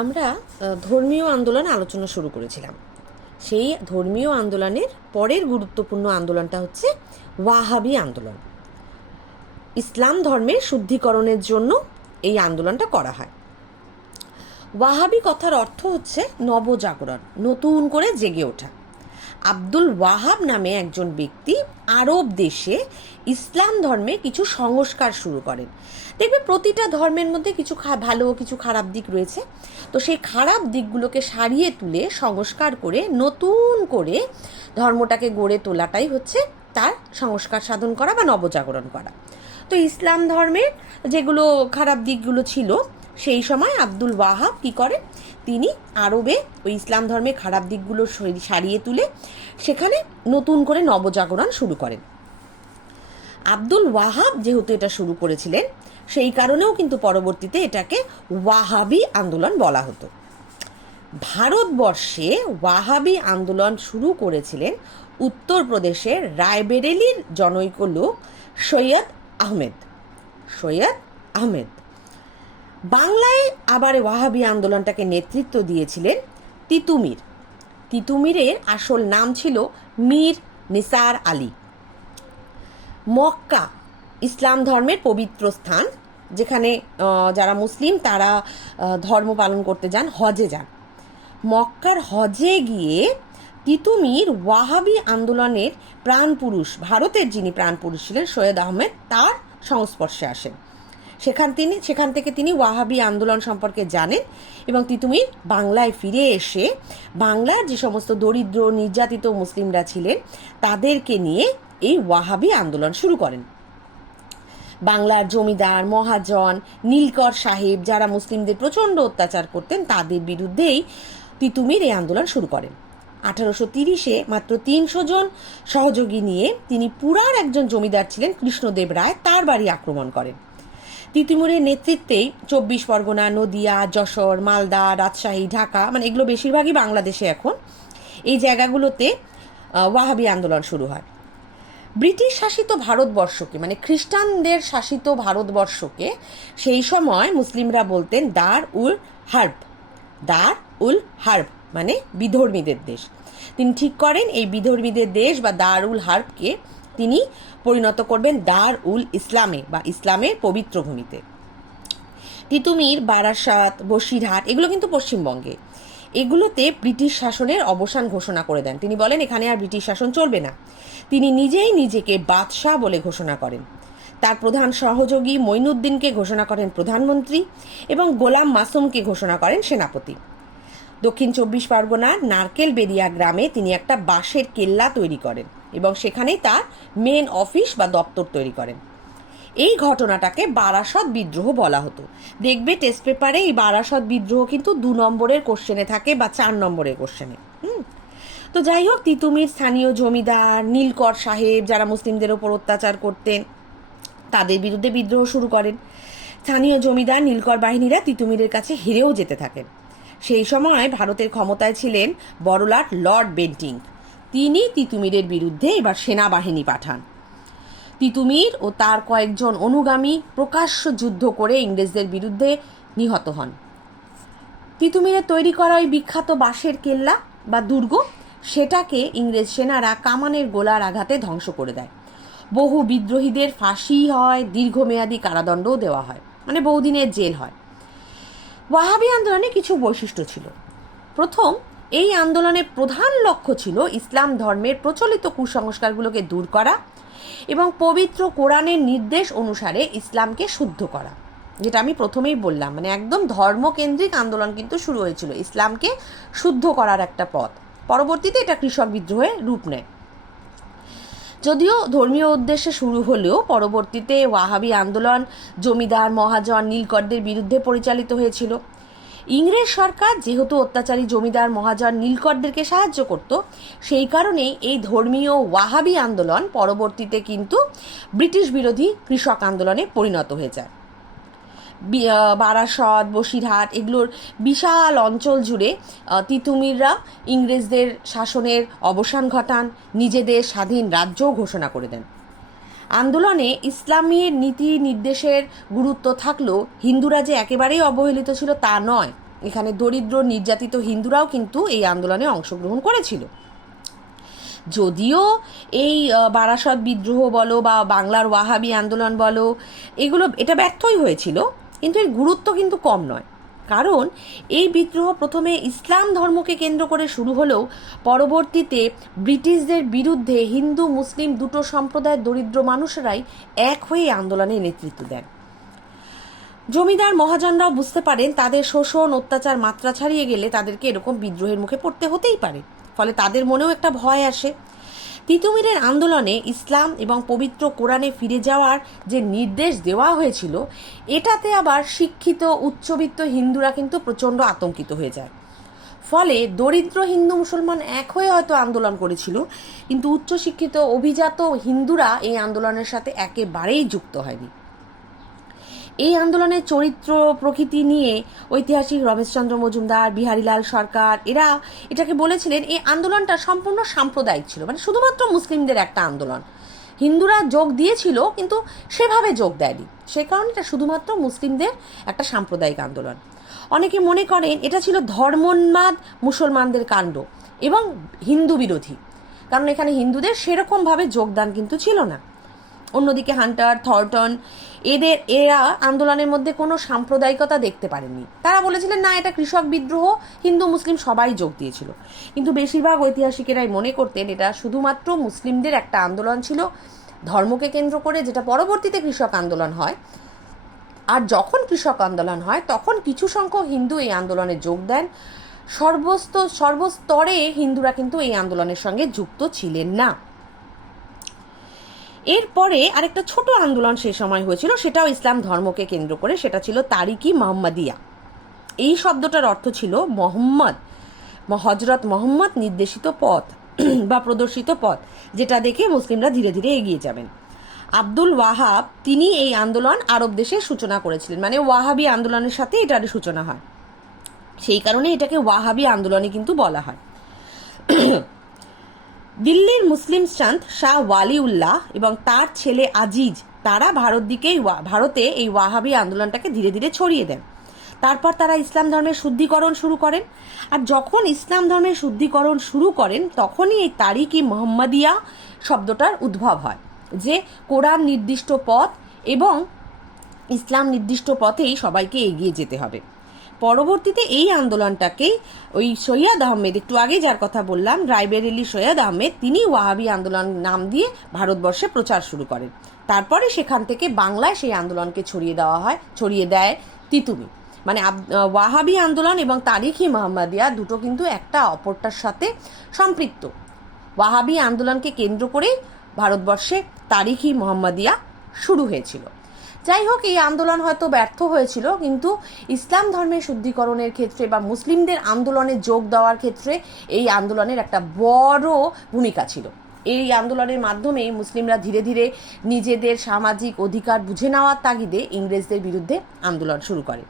আমরা ধর্মীয় আন্দোলন আলোচনা শুরু করেছিলাম। সেই ধর্মীয় আন্দোলনের পরের গুরুত্বপূর্ণ আন্দোলনটা হচ্ছে ওয়াহাবি আন্দোলন। ইসলাম ধর্মের শুদ্ধিকরণের জন্য এই আন্দোলনটা করা হয়। ওয়াহাবি কথার অর্থ হচ্ছে নবজাগরণ, নতুন করে জেগে ওঠা। আব্দুল ওয়াহাব নামে একজন ব্যক্তি আরব দেশে ইসলাম ধর্মে কিছু সংস্কার শুরু করেন। দেখবে প্রতিটা ধর্মের মধ্যে কিছু ভালো কিছু খারাপ দিক রয়েছে। তো সেই খারাপ দিকগুলোকে সারিয়ে তুলে সংস্কার করে নতুন করে ধর্মটাকে গড়ে তোলাটাই হচ্ছে তার সংস্কার সাধন করা বা নবজাগরণ করা। তো ইসলাম ধর্মের যেগুলো খারাপ দিকগুলো ছিল সেই সময় আব্দুল ওয়াহাব কী করেন, তিনি আরবে ওই ইসলাম ধর্মের খারাপ দিকগুলো সারিয়ে তুলে সেখানে নতুন করে নবজাগরণ শুরু করেন। আব্দুল ওয়াহাব যেহেতু এটা শুরু করেছিলেন, সেই কারণেও কিন্তু পরবর্তীতে এটাকে ওয়াহাবি আন্দোলন বলা হতো। ভারতবর্ষে ওয়াহাবি আন্দোলন শুরু করেছিলেন উত্তরপ্রদেশের রায়বেরেলির জনৈক লোক সৈয়দ আহমেদ। বাংলায় আবার ওয়াহাবি আন্দোলনটাকে নেতৃত্ব দিয়েছিলেন তিতুমিরের আসল নাম ছিল মীর নিসার আলী। মক্কা ইসলাম ধর্মের পবিত্র স্থান, যেখানে যারা মুসলিম তারা ধর্ম পালন করতে যান, হজে যান। মক্কার হজে গিয়ে তিতুমির ওয়াহাবি আন্দোলনের প্রাণপুরুষ, ভারতের যিনি প্রাণপুরুষ ছিলেন সৈয়দ আহমেদ, তার সংস্পর্শে আসেন। সেখান থেকে তিনি ওয়াহাবি আন্দোলন সম্পর্কে জানেন এবং তিতুমির বাংলায় ফিরে এসে বাংলার যে সমস্ত দরিদ্র নির্যাতিত মুসলিমরা ছিলেন তাদেরকে নিয়ে এই ওয়াহাবি আন্দোলন শুরু করেন। বাংলার জমিদার, মহাজন, নীলকর সাহেব যারা মুসলিমদের প্রচণ্ড অত্যাচার করতেন তাদের বিরুদ্ধেই তিতুমির এই আন্দোলন শুরু করেন। 1830-এ মাত্র 300 জন সহযোগী নিয়ে তিনি পুরার একজন জমিদার ছিলেন কৃষ্ণদেব রায়, তার বাড়ি আক্রমণ করেন। তিতুমিরের নেতৃত্বেই 24 পরগনা, নদিয়া, যশোর, মালদা, রাজশাহী, ঢাকা, মানে এগুলো বেশিরভাগই বাংলাদেশে এখন, এই জায়গাগুলোতে ওয়াহাবি আন্দোলন শুরু হয়। ব্রিটিশ শাসিত ভারতবর্ষকে, মানে খ্রিস্টানদের শাসিত ভারতবর্ষকে সেই সময় মুসলিমরা বলতেন দার উল হার্ব, মানে বিধর্মীদের দেশ। তিনি ঠিক করেন এই বিধর্মীদের দেশ বা দার উল হার্বকে তিনি পরিণত করবেন দার উল ইসলামে বা ইসলামের পবিত্র ভূমিতে। তিতুমির বারাসাত, বসিরহাট এগুলো কিন্তু পশ্চিমবঙ্গে, এগুলোতে ব্রিটিশ শাসনের অবসান ঘোষণা করে দেন। তিনি বলেন এখানে আর ব্রিটিশ শাসন চলবে না। তিনি নিজেই নিজেকে বাদশাহ বলে ঘোষণা করেন। তার প্রধান সহযোগী মঈনুদ্দিনকে ঘোষণা করেন প্রধানমন্ত্রী এবং গোলাম মাসুমকে ঘোষণা করেন সেনাপতি। দক্ষিণ 24 পরগনার নারকেলবেড়িয়া গ্রামে তিনি একটা বাঁশের কেল্লা তৈরি করেন এবং সেখানেই তার মেন অফিস বা দপ্তর তৈরি করেন। এই ঘটনাটাকে বারাসত বিদ্রোহ বলা হতো। দেখবে টেস্ট পেপারে এই বারাসত বিদ্রোহ কিন্তু 2 নম্বরের কোশ্চেনে থাকে বা 4 নম্বরের কোশ্চেনে। তো যাই হোক, তিতুমির স্থানীয় জমিদার, নীলকর সাহেব যারা মুসলিমদের ওপর অত্যাচার করতেন তাদের বিরুদ্ধে বিদ্রোহ শুরু করেন। স্থানীয় জমিদার নীলকর বাহিনীরা তিতুমিরের কাছে হেরেও যেতে থাকেন। সেই সময় ভারতের ক্ষমতায় ছিলেন বড়লাট লর্ড বেন্টিং। তিনি তিতুমিরের বিরুদ্ধে এবার সেনাবাহিনী পাঠান। তিতুমির ও তার কয়েকজন অনুগামী প্রকাশ্য যুদ্ধ করে ইংরেজদের বিরুদ্ধে নিহত হন। তিতুমিরের তৈরি করা ওই বিখ্যাত বাঁশের কেল্লা বা দুর্গ, সেটাকে ইংরেজ সেনারা কামানের গোলার আঘাতে ধ্বংস করে দেয়। বহু বিদ্রোহীদের ফাঁসি হয়, দীর্ঘমেয়াদী কারাদণ্ডও দেওয়া হয়, মানে বহুদিনের জেল হয়। ওয়াহাবি আন্দোলনে কিছু বৈশিষ্ট্য ছিল। প্রথম, এই আন্দোলনের প্রধান লক্ষ্য ছিল ইসলাম ধর্মের প্রচলিত কুসংস্কারগুলোকে দূর করা এবং পবিত্র কোরআনের নির্দেশ অনুসারে ইসলামকে শুদ্ধ করা, যেটা আমি প্রথমেই বললাম, মানে একদম ধর্মকেন্দ্রিক আন্দোলন কিন্তু শুরু হয়েছিল, ইসলামকে শুদ্ধ করার একটা পথ। পরবর্তীতে এটা কৃষক বিদ্রোহের রূপ নেয়। যদিও ধর্মীয় উদ্দেশ্যে শুরু হলেও পরবর্তীতে ওয়াহাবি আন্দোলন জমিদার, মহাজন, নীলকরদের বিরুদ্ধে পরিচালিত হয়েছিল। ইংরেজ সরকার যেহেতু অত্যাচারী জমিদার, মহাজন, নীলকরদেরকে সাহায্য করত, সেই কারণেই এই ধর্মীয় ওয়াহাবি আন্দোলন পরবর্তীতে কিন্তু ব্রিটিশ বিরোধী কৃষক আন্দোলনে পরিণত হয়ে যায়। বারাসত, বসিরহাট এগুলোর বিশাল অঞ্চল জুড়ে তিতুমিররা ইংরেজদের শাসনের অবসান ঘটান, নিজেদের স্বাধীন রাজ্যও ঘোষণা করে দেন। আন্দোলনে ইসলামের নীতি নির্দেশের গুরুত্ব থাকলেও হিন্দুরা যে একেবারেই অবহেলিত ছিল তা নয়, এখানে দরিদ্র নির্যাতিত হিন্দুরাও কিন্তু এই আন্দোলনে অংশগ্রহণ করেছিল। যদিও এই বারাসত বিদ্রোহ বলো বা বাংলার ওয়াহাবি আন্দোলন বলো, এটা ব্যর্থই হয়েছিল, কিন্তু এর গুরুত্ব কিন্তু কম নয়। কারণ এই বিদ্রোহ প্রথমে ইসলাম ধর্মকে কেন্দ্র করে শুরু হলেও পরবর্তীতে ব্রিটিশদের বিরুদ্ধে হিন্দু মুসলিম দুটো সম্প্রদায়ের দরিদ্র মানুষেরাই এক হয়ে আন্দোলনে নেতৃত্ব দেন। জমিদার মহাজনরাও বুঝতে পারেন তাদের শোষণ অত্যাচার মাত্রা ছাড়িয়ে গেলে তাদেরকে এরকম বিদ্রোহের মুখে পড়তে হতেই পারে, ফলে তাদের মনেও একটা ভয় আসে। তিতুমিরের আন্দোলনে ইসলাম এবং পবিত্র কোরআনে ফিরে যাওয়ার যে নির্দেশ দেওয়া হয়েছিল, এটাতে আবার শিক্ষিত উচ্চবিত্ত হিন্দুরা কিন্তু প্রচণ্ড আতঙ্কিত হয়ে যায়। ফলে দরিদ্র হিন্দু মুসলমান এক হয়ে হয়তো আন্দোলন করেছিল, কিন্তু উচ্চশিক্ষিত অভিজাত হিন্দুরা এই আন্দোলনের সাথে একেবারেই যুক্ত হয়নি। এই আন্দোলনের চরিত্র প্রকৃতি নিয়ে ঐতিহাসিক রমেশচন্দ্র মজুমদার, বিহারীলাল সরকার এটাকে বলেছিলেন এই আন্দোলনটা সম্পূর্ণ সাম্প্রদায়িক ছিল, মানে শুধুমাত্র মুসলিমদের একটা আন্দোলন। হিন্দুরা যোগ দিয়েছিল কিন্তু সেভাবে যোগ দেয়নি, সে কারণে এটা শুধুমাত্র মুসলিমদের একটা সাম্প্রদায়িক আন্দোলন। অনেকে মনে করেন এটা ছিল ধর্মোন্মাদ মুসলমানদের কাণ্ড এবং হিন্দু বিরোধী, কারণ এখানে হিন্দুদের সেরকমভাবে যোগদান কিন্তু ছিল না। অন্যদিকে হান্টার, থর্টন এরা আন্দোলনের মধ্যে কোনো সাম্প্রদায়িকতা দেখতে পারেননি। তারা বলেছিলেন না, এটা কৃষক বিদ্রোহ, হিন্দু মুসলিম সবাই যোগ দিয়েছিল। কিন্তু বেশিরভাগ ঐতিহাসিকেরাই মনে করতেন এটা শুধুমাত্র মুসলিমদের একটা আন্দোলন ছিল ধর্মকে কেন্দ্র করে, যেটা পরবর্তীতে কৃষক আন্দোলন হয়। আর যখন কৃষক আন্দোলন হয় তখন কিছু সংখ্যক হিন্দু এই আন্দোলনে যোগ দেন। সর্বস্তরে হিন্দুরা কিন্তু এই আন্দোলনের সঙ্গে যুক্ত ছিলেন না। এরপরে আরেকটা ছোট আন্দোলন সে সময় হয়েছিল, সেটাও ইসলাম ধর্মকে কেন্দ্র করে, সেটা ছিল তারিকি মোহাম্মদিয়া। এই শব্দটার অর্থ ছিল হজরত মোহাম্মদ নির্দেশিত পথ বা প্রদর্শিত পথ, যেটা দেখে মুসলিমরা ধীরে ধীরে এগিয়ে যাবেন। আব্দুল ওয়াহাব তিনি এই আন্দোলন আরব দেশে সূচনা করেছিলেন, মানে ওয়াহাবি আন্দোলনের সাথে এটার সূচনা হয়, সেই কারণে এটাকে ওয়াহাবি আন্দোলনে কিন্তু বলা হয়। দিল্লির মুসলিম সন্ত শাহ ওয়ালিউল্লাহ এবং তার ছেলে আজিজ তারা ভারতে এই ওয়াহাবি আন্দোলনটাকে ধীরে ধীরে ছড়িয়ে দেন। তারপর তারা ইসলাম ধর্মের শুদ্ধিকরণ শুরু করেন। আর যখন ইসলাম ধর্মের শুদ্ধিকরণ শুরু করেন তখনই এই তারিকি মোহাম্মদিয়া শব্দটার উদ্ভব হয়, যে কোরআন নির্দিষ্ট পথ এবং ইসলাম নির্দিষ্ট পথেই সবাইকে এগিয়ে যেতে হবে। পরবর্তীতে এই আন্দোলনটাকেই ওই সৈয়দ আহমেদ, একটু আগে যার কথা বললাম, রায়বেরেলি সৈয়দ আহমেদ, তিনি ওয়াহাবি আন্দোলন নাম দিয়ে ভারতবর্ষে প্রচার শুরু করেন। তারপরে সেখান থেকে বাংলায় সেই আন্দোলনকে ছড়িয়ে দেয় তিতুমি। মানে ওয়াহাবি আন্দোলন এবং তারিখি মোহাম্মদিয়া দুটো কিন্তু একটা অপরটার সাথে সম্পৃক্ত। ওয়াহাবি আন্দোলনকে কেন্দ্র করেই ভারতবর্ষে তারিখি মোহাম্মদিয়া শুরু হয়েছিল। যাই হোক, এই আন্দোলন হয়তো ব্যর্থ হয়েছিল, কিন্তু ইসলাম ধর্মের শুদ্ধিকরণের ক্ষেত্রে বা মুসলিমদের আন্দোলনে যোগ দেওয়ার ক্ষেত্রে এই আন্দোলনের একটা বড় ভূমিকা ছিল। এই আন্দোলনের মাধ্যমে মুসলিমরা ধীরে ধীরে নিজেদের সামাজিক অধিকার বুঝে নেওয়ার তাগিদে ইংরেজদের বিরুদ্ধে আন্দোলন শুরু করে।